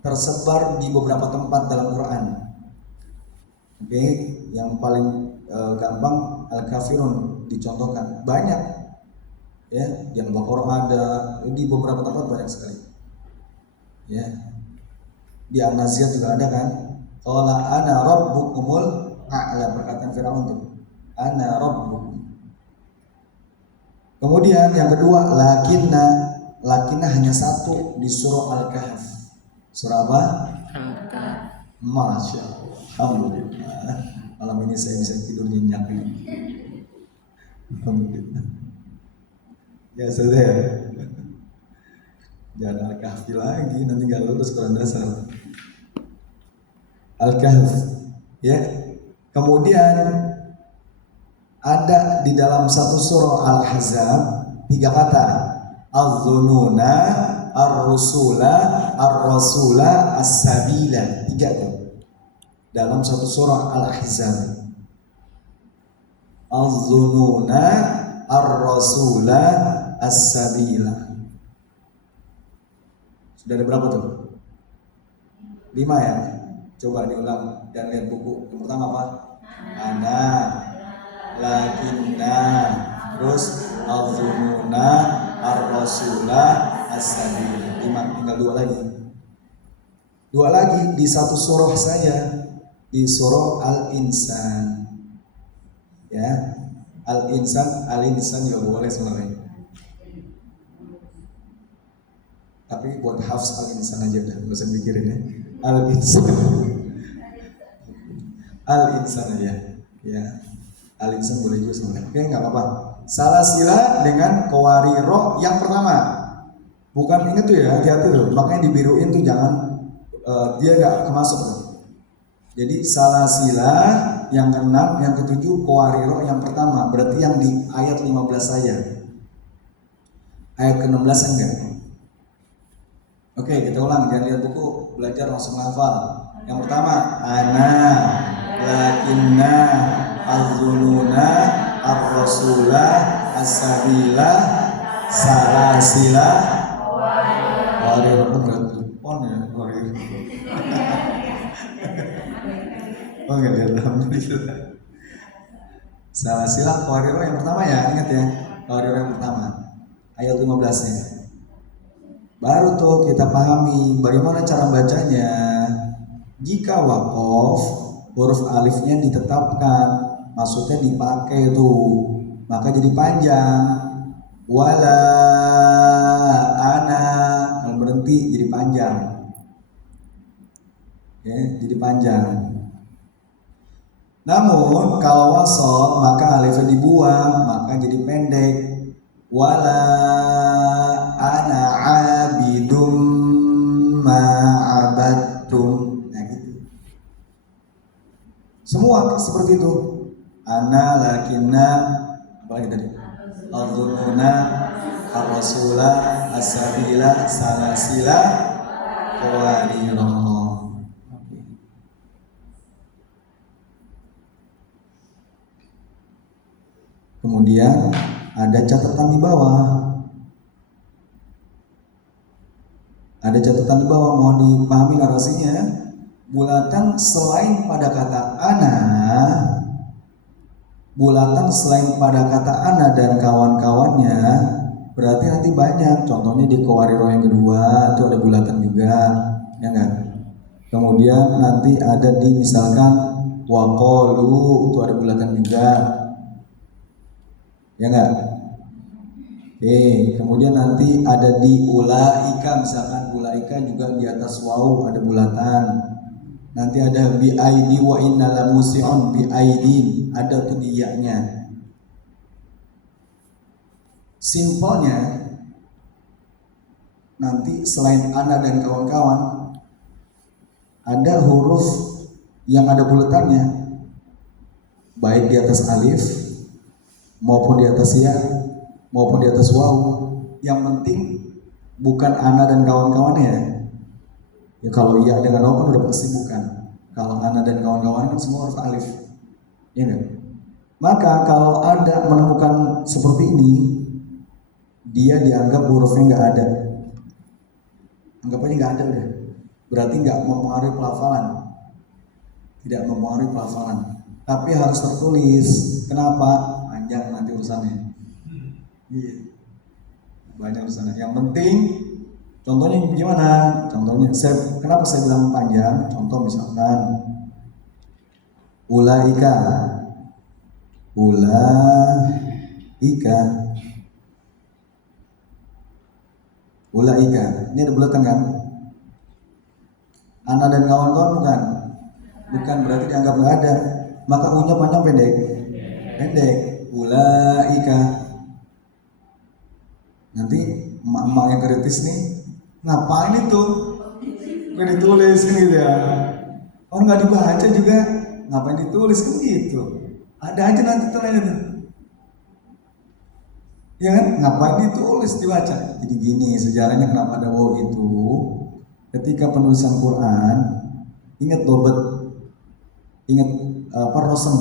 tersebar di beberapa tempat dalam Quran. Oke, yang paling gampang Al-Kafirun dicontohkan. Banyak ya, yang Al-Baqarah ada, di beberapa tempat banyak sekali. Ya. Di An-Nazi'at juga ada kan? Qala ana rabbukumul a'la, perkataan Firaun itu. Ana rabbukum. Kemudian yang kedua, lakinna hanya satu di surah Al-Kahf. Surah apa? Masya Allah, alhamdulillah. Malam ini saya bisa tidur nyenyak ini. Alhamdulillah. Ya sudah. Jangan Al-Kahfi lagi, nanti nggak lulus Quran dasar. Al-Kahf, ya. Kemudian ada di dalam satu surah Al-Ahzab 3 kata, az-zununa, ar-rusula, ar-rasula, as-sabila. 3 tuh. Dalam satu surah Al-Ahzab. Az-zununa, ar-rasula, as-sabila. Sudah ada berapa tuh? 5 ya? Coba diulang dan lihat buku. Yang pertama apa? Ana, lakinna, terus al-zununa, ar-rasula, as-sabila. 5, tinggal 2 lagi. 2 lagi di satu surah saya, di surah Al-Insan. Ya, Al-Insan juga boleh sebenarnya. Tapi buat hafs Al-Insan aja dah, nggak usah mikirin ya. Al-Insan, Al-Insan aja, ya. Al-Insan boleh juga sebenarnya. Oke, nggak apa-apa. Salah sila dengan qawariro yang pertama. Bukan, ingat tuh ya, hati-hati tuh. Makanya dibiruin tuh jangan, dia nggak kemasuk tuh. Jadi salah sila yang ke-6, yang ke-7 qawariro yang pertama. Berarti yang di ayat 15 saja. Ayat ke-16 enggak. Oke, kita ulang, jangan lihat buku, belajar langsung hafal. Yang pertama, ana, lakinna, az-zununa, ar-rasula, as-sabila, salasila, warir, bener, telepon ya, warir. Oh enggak, alhamdulillah. Salasila, warir yang pertama ya, ingat ya, warir yang pertama, ayat 15-nya. Baru tuh kita pahami bagaimana cara bacanya. Jika wakof, huruf alifnya ditetapkan, maksudnya dipakai tuh, maka jadi panjang. Wala ana, kalau berhenti jadi panjang. Ya, jadi panjang. Namun kalau wasol, maka alifnya dibuang, maka jadi pendek. Wala ana abidum ma'abadtum. Nah gitu. Semua seperti itu. Ana, lakinna, apa lagi tadi? Al-dhununa, ar-rasula, as-sabila, salasila, qawarira. Kemudian ada catatan di bawah. Ada catatan di bawah, mohon dipahami narasinya. Bulatan selain pada kata ana, bulatan selain pada kata ana dan kawan-kawannya, berarti nanti banyak. Contohnya di qawariro yang kedua itu ada bulatan juga, ya enggak? Kemudian nanti ada di misalkan waqalu, itu ada bulatan juga, ya enggak? Oke, kemudian nanti ada di ulaika, misalkan ulaika juga di atas waw ada bulatan. Nanti ada bi aidi wa inna lamusi'un bi aidin, ada tuh di ya-nya. Simpelnya nanti selain ana dan kawan-kawan ada huruf yang ada bulatannya, baik di atas alif maupun di atas ya maupun di atas waw. Yang penting bukan ana dan kawan-kawannya. Ya kalau iya dengan waw kan udah pasti bukan. Kalau ana dan kawan-kawan kan semua huruf alif. Ya kan? Maka kalau Anda menemukan seperti ini, dia dianggap hurufnya nggak ada. Anggap aja nggak ada udah. berarti nggak mempengaruhi pelafalan, tidak mempengaruhi pelafalan, tapi harus tertulis. Kenapa? Panjang nanti urusannya. Iya, banyak urusannya. Yang penting, contohnya gimana? Contohnya, kenapa saya bilang panjang? Contoh misalkan, ulaika, ulaika, ulaika. Ini ada bulatan kan? Ana dan kawan-kawan bukan? Bukan, berarti dianggap nggak ada. Maka U-nya panjang pendek? Pendek. Ulaika. Nanti emak-emak yang kritis nih, ngapain itu? Nggak ditulis kan gitu ya. Orang nggak dibaca juga, ngapain ditulis kan gitu. Ada aja nanti ternyata tuh. Ya kan? Ngapain ditulis dibaca? Jadi gini, sejarahnya kenapa ada wow itu. Ketika penulisan Quran, ingat dobet, ingat apa rosem.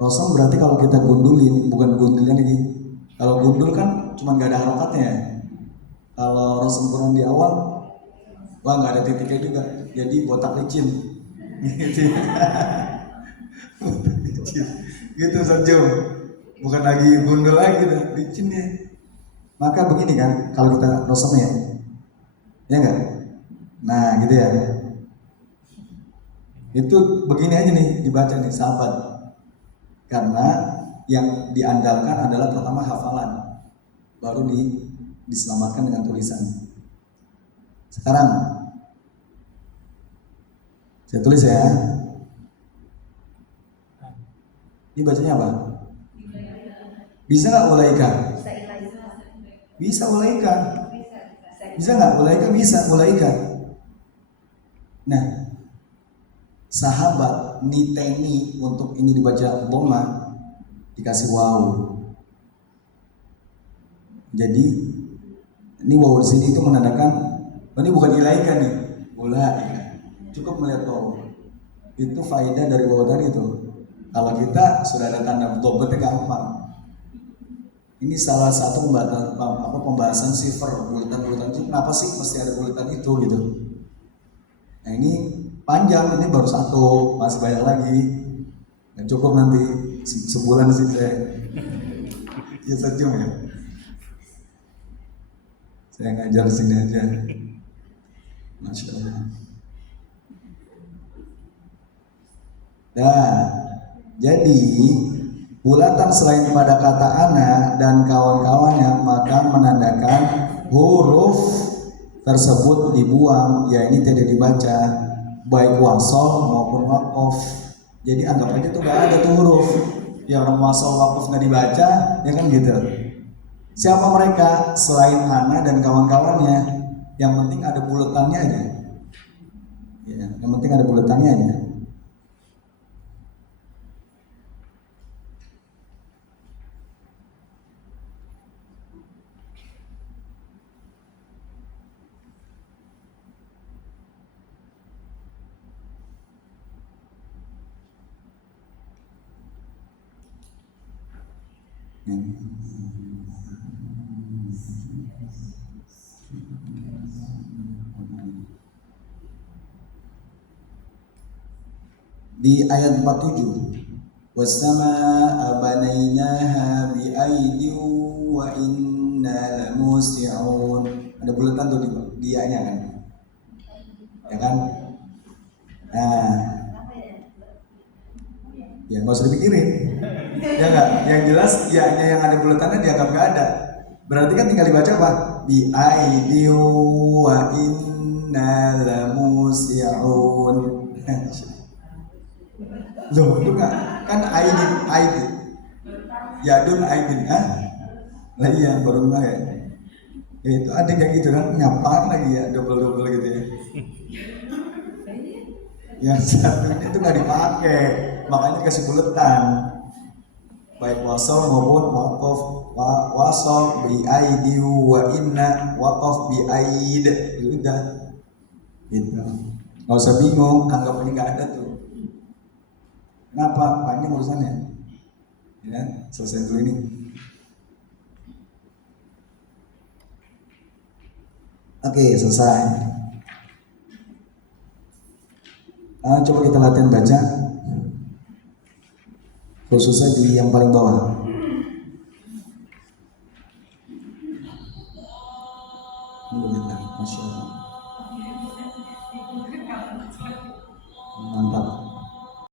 Rosem berarti kalau kita gundulin, bukan gundulnya lagi. Kalau gundul kan cuma nggak ada harokatnya ya. Kalau rosem Quran di awal, wah nggak ada titiknya juga. Jadi botak licin, gitu. Botak licin, gitu sejauh. Bukan lagi gundul lagi, licin ya. Maka begini kan, kalau kita rosemnya, ya nggak? Nah gitu ya. Itu begini aja nih dibaca nih sahabat. Karena yang diandalkan adalah pertama hafalan, baru diselamatkan dengan tulisan. Sekarang saya tulis ya. Ini bacanya apa? Bisa nggak ulaika? Bisa ulaika. Bisa nggak ulaika? Bisa ulaika. Nah, sahabat niteni untuk ini dibaca dhamma dikasih waw. Jadi ini waw di sini itu menandakan ini bukan ilaika nih, ulaika. Cukup melihat waw. Itu faedah dari waw tadi itu. Kalau kita sudah ada tanda dobetnya gampang. Ini salah satu pembahasan sifar, bulatan-bulatan itu kenapa sih mesti ada bulatan itu gitu. Nah ini panjang, ini baru satu, masih banyak lagi. Dan cukup nanti sebulan sih saya. Ya sejam ya. Saya ngajar sini aja. Masya Allah. Nah, jadi bulatan selain pada kata ana dan kawan-kawannya maka menandakan huruf tersebut dibuang, ya ini tidak dibaca, baik wasol maupun wakof. Jadi anggap aja tuh gak ada tuh huruf. Ya orang wasol wakof nggak dibaca, ya kan gitu. Siapa mereka selain ana dan kawan-kawannya? Yang penting ada bulatannya aja. Ya, yang penting ada bulatannya aja. Di ayat 47, wassamaa banainaha biaidin wa inna lamusi'un. Ada bulatan tuh di ayatnya kan? Ya kan? Nah, ya nggak usah dipikirin. Ya nggak? Yang jelas ya yang ada bulatannya dianggap nggak ada. Berarti kan tinggal dibaca apa? Biaidin wa inna lamusi'un. Loh, itu kan aidin. Yadun aidin, lah iya baru ya. Ya itu ada kayak gitu kan, ngapain lagi ya double gitu ya. Yang satunya itu nggak dipakai, makanya kasih buletan. Baik wasol maupun wakof, wasol bi aidi wa inna wakof bi aid, udah gitu. Nggak usah bingung, anggap ini nggak ada tuh. Kenapa? Panjang urusannya. Ya, selesai dulu ini. Oke, selesai. Coba kita latihan baca, khususnya di yang paling bawah. Alhamdulillah, Masya Allah.